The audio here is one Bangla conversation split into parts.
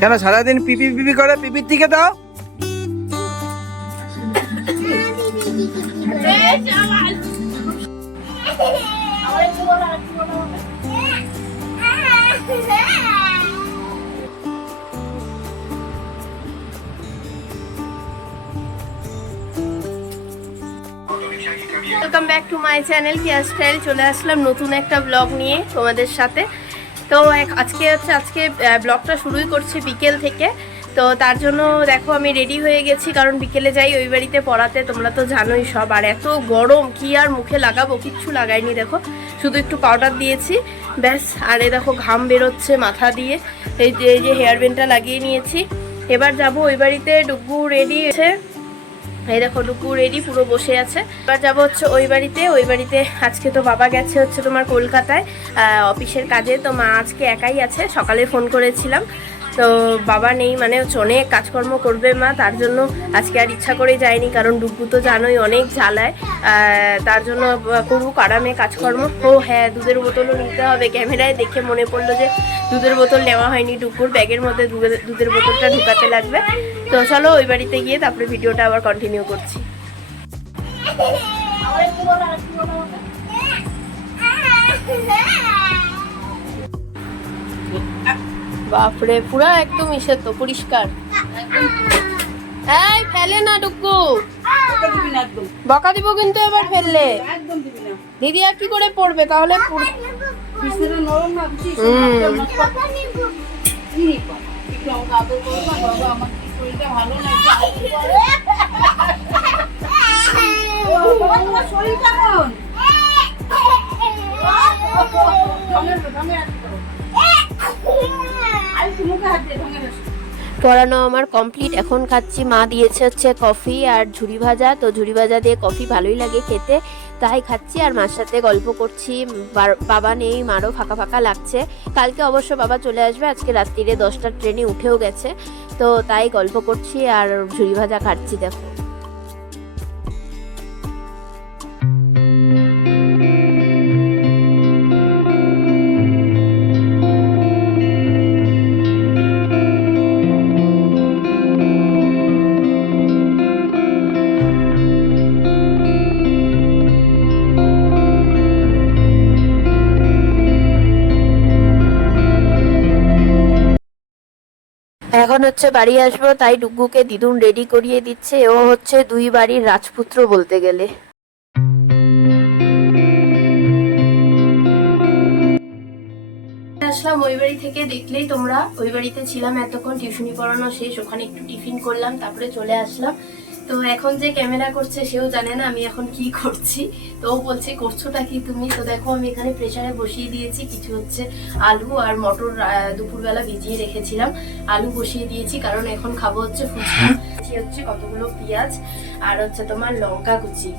কেন সারাদিন পিপি পিপি করে? পিপির দিকে দাও। Welcome back to my channel care style চলে আসলাম নতুন একটা ব্লগ নিয়ে তোমাদের সাথে। তো আজকে হচ্ছে আজকে ব্লগটা শুরুই করছি বিকেল থেকে। তো তার জন্য দেখো আমি রেডি হয়ে গেছি, কারণ বিকেলে যাই ওই বাড়িতে পড়াতে, তোমরা তো জানোই সব। আর এত গরম, কি আর মুখে লাগাবো? কিচ্ছু লাগাইনি, দেখো। শুধু একটু পাউডার দিয়েছি, ব্যাস। আর এই দেখো ঘাম বেরোচ্ছে মাথা দিয়ে। এই যে এই যে হেয়ার ব্যান্ডটা লাগিয়ে নিয়েছি। এবার যাব ওই বাড়িতে, ডুগু রেডি আছে এই দেখো ডুকু রেডি পুরো বসে আছে। এবার যাব হচ্ছে ওই বাড়িতে। ওই বাড়িতে আজকে তো বাবা গেছে হচ্ছে তোমার কলকাতায় অফিসের কাজে। তো মা আজকে একাই আছে সকালে ফোন করেছিলাম। তো বাবা নেই মানে হচ্ছে অনেক কাজকর্ম করবে মা তার জন্য আজকে আর ইচ্ছা করে যায়নি কারণ ডুকু তো জানোই অনেক জ্বালায়। তার জন্য আহ, করুক আরামে কাজকর্ম। ও হ্যাঁ দুধের বোতলও নিতে হবে। ক্যামেরায় দেখে মনে পড়ল যে দুধের বোতল নেওয়া হয়নি ডুকুর ব্যাগের মধ্যে দুধের বোতলটা ঢুকাতে লাগবে। তো চলো ওই বাড়িতে গিয়ে তারপরে ভিডিওটা আবার কন্টিনিউ করছি। বাপরে পুরা একদম ইসে তো পরিষ্কার। এই ফেলে না টুকু। বকা দিব কিন্তু এবার ফেললে। দিদি আর কি করে পড়বে? তাহলে পড়ানো আমার কমপ্লিট এখন খাচ্ছি, মা দিয়েছে হচ্ছে কফি আর ঝুড়ি ভাজা। তো ঝুড়ি ভাজা দিয়ে কফি ভালোই লাগে খেতে। তাই খাচ্ছি আর মার সাথে গল্প করছি। বাবা নেই, মারও ফাঁকা ফাঁকা লাগছে। কালকে অবশ্য বাবা চলে আসবে, আজকে রাত্রিরে দশটার ট্রেনে উঠেও গেছে। তো তাই গল্প করছি আর ঝুড়ি ভাজা খাচ্ছি, দেখো। এখন হচ্ছে বাড়ি আসব, তাই ডুগ্গুকে দিদুন রেডি করিয়ে দিচ্ছে। ও হচ্ছে দুই বাড়ির রাজপুত্র বলতে গেলে। আসলাম ওই বাড়ি থেকে, দেখলেই তোমরা। ওই বাড়িতে ছিলাম এতক্ষণ, টিউশনি পড়ানো শেষ, ওখানে একটু টিফিন করলাম, তারপরে চলে আসলাম। তো এখন যে ক্যামেরা করছে, সেও জানে না আমি এখন কি করছি। তো বলছে, করছোটা কি তুমি? তো দেখো, আমি এখানে প্রেশারে বসিয়ে দিয়েছি। কিছু হচ্ছে আলু আর মটর দুপুরবেলা ভিজিয়ে রেখেছিলাম। আলু বসিয়ে দিয়েছি, কারণ এখন খাব হচ্ছে ফুচকা। কুচি হচ্ছে কতগুলো পেঁয়াজ আর হচ্ছে তোমার লঙ্কা কুচি।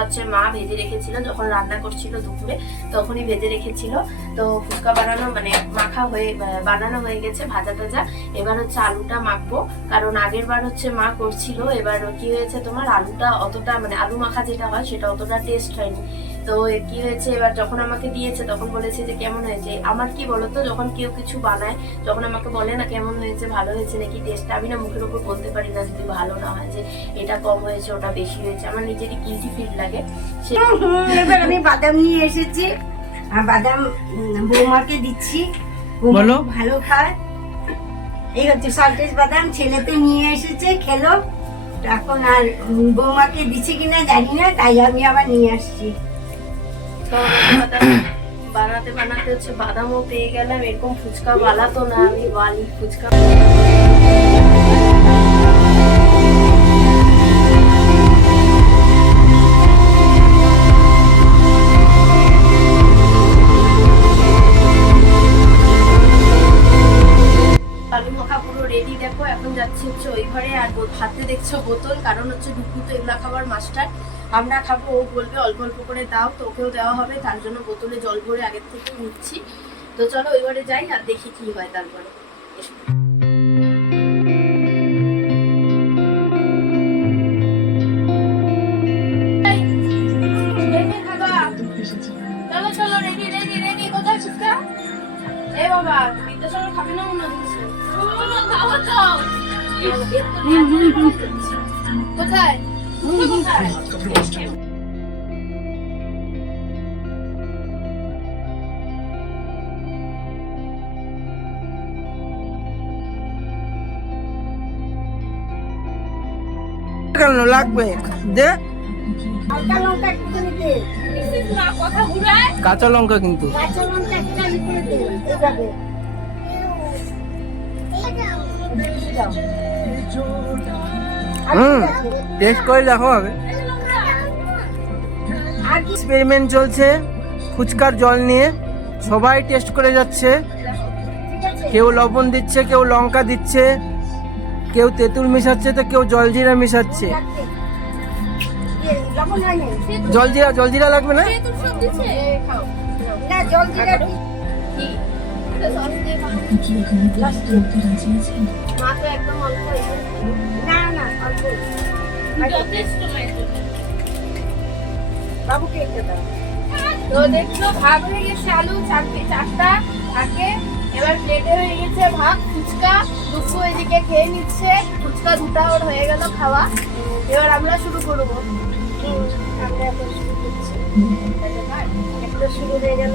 হচ্ছে মা ভেজে রেখেছিল যখন রান্না করছিল দুপুরে, তখনই ভেজে রেখেছিল। তো ফুচকা বানানো মানে মাখা হয়ে বানানো হয়ে গেছে ভাজা টাজা। এবার হচ্ছে আলুটা মাখবো। কারণ আগের বার হচ্ছে মা করছিল, এবার কি হয়েছে তোমার আলুটা অতটা মানে আলু মাখা যেটা হয় সেটা অতটা টেস্ট হয়নি। তো কি হয়েছে, এবার যখন আমাকে দিয়েছে তখন বলেছে যে কেমন হয়েছে? আমার কি বলতো, যখন কেউ কিছু বানায়, যখন আমাকে বলে না কেমন হয়েছে, ভালো হয়েছে নাকি টেস্ট আমি না মুখের উপর বলতে পারি না যদি ভালো না হয় যে এটা কম হয়েছে ওটা বেশি হয়েছে আমার নিজেরই গিলটি ফিল লাগে। এবার আমি বাদাম নিয়ে এসেছি। আর বাদাম বৌমাকে দিচ্ছি। বলো। ভালো খায়। এই হচ্ছে সল্টেজ বাদাম ছেলেতে নিয়ে এসেছে খেলো। এখন আর বৌমাকে দিচ্ছে কিনা জানি না তাই আমি আবার নিয়ে আসছি। বানাতে বানাতে হচ্ছে বাদামও পেয়ে গেলাম এরকম ফুচকা বানাতো না আমি বালি ফুচকা ওই ঘরে আর হাতে দেখছ বোতল, কারণ হচ্ছে ডুকু তো এগুলা খাবার মাস্টার। আমরা খাব, ও বলবে অল্প অল্প করে দাও, তো ওকেও দেওয়া হবে, তার জন্য বোতলে জল ভরে আগের থেকে নিচ্ছি। তো চলো ওই ঘরে যাই আর দেখি কি হয় তারপরে। এ বাবা কোথায়? কেন লাগবে। দে। কাঁচা লঙ্কা কিন্তু। কাঁচা লঙ্কা হুম টেস্ট করে দেখো আগে। এক্সপেরিমেন্ট চলছে ফুচকার জল নিয়ে। সবাই টেস্ট করে যাচ্ছে। কেউ লবণ দিচ্ছে কেউ লঙ্কা দিচ্ছে। কেউ তেঁতুল মিশাচ্ছে তো কেউ জলজিরা মিশাচ্ছে। জলজিরা জলজিরা লাগবে না? খাও মা তো একদম অল্প না না অল্প দাও। তো দেখছ ভাগ হয়ে গেছে আলু চারটে চারটা থাকে এবার প্লেটে হয়ে গেছে ভাগ ফুচকা দুটো এদিকে খেয়ে নিচ্ছে ফুচকা দুটা ওর হয়ে গেল খাওয়া এবার আমরা শুরু করব আমরা শুরু করছি একটা শুরু হয়ে গেল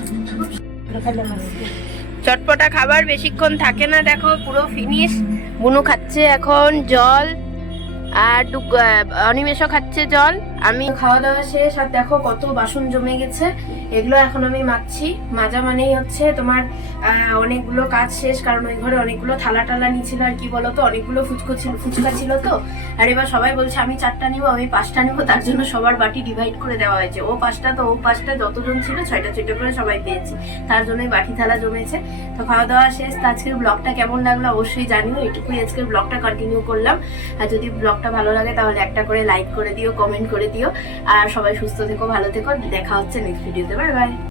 চটপটা খাবার বেশিক্ষণ থাকে না, দেখো, পুরো ফিনিশ বুনু খাচ্ছে এখন জল, আর অনিমেষও খাচ্ছে জল। আমি খাওয়া দাওয়া শেষ, আর দেখো কত বাসন জমে গেছে। এগুলো এখন আমি মাজছি মাজা মানেই হচ্ছে তোমার অনেকগুলো কাজ শেষ, কারণ ওই ঘরে অনেকগুলো থালা টালা নিয়েছিল আর কি বলতো, অনেকগুলো ফুচকো ছিল, ফুচকা ছিল তো। আর এবার সবাই বলছে, আমি চারটা নিবো, আমি পাঁচটা নিবো। তার জন্য সবার বাটি ডিভাইড করে দেওয়া হয়েছে। ও পাঁচটা তো, ও পাঁচটা যতজন ছিল, ছয়টা ছয়টা করে সবাই পেয়েছি। তার জন্যই বাটি থালা জমেছে। তো খাওয়া দাওয়া শেষ। তো আজকের ব্লগটা কেমন লাগল অবশ্যই জানিও। এটুকুই আজকের ব্লগটা কন্টিনিউ করলাম। আর যদি ব্লগটা ভালো লাগে, তাহলে একটা করে লাইক করে দিও কমেন্ট করে দিও। আর সবাই সুস্থ থেকো, ভালো থেকো। দেখা হচ্ছে নেক্সট ভিডিওতে 拜拜。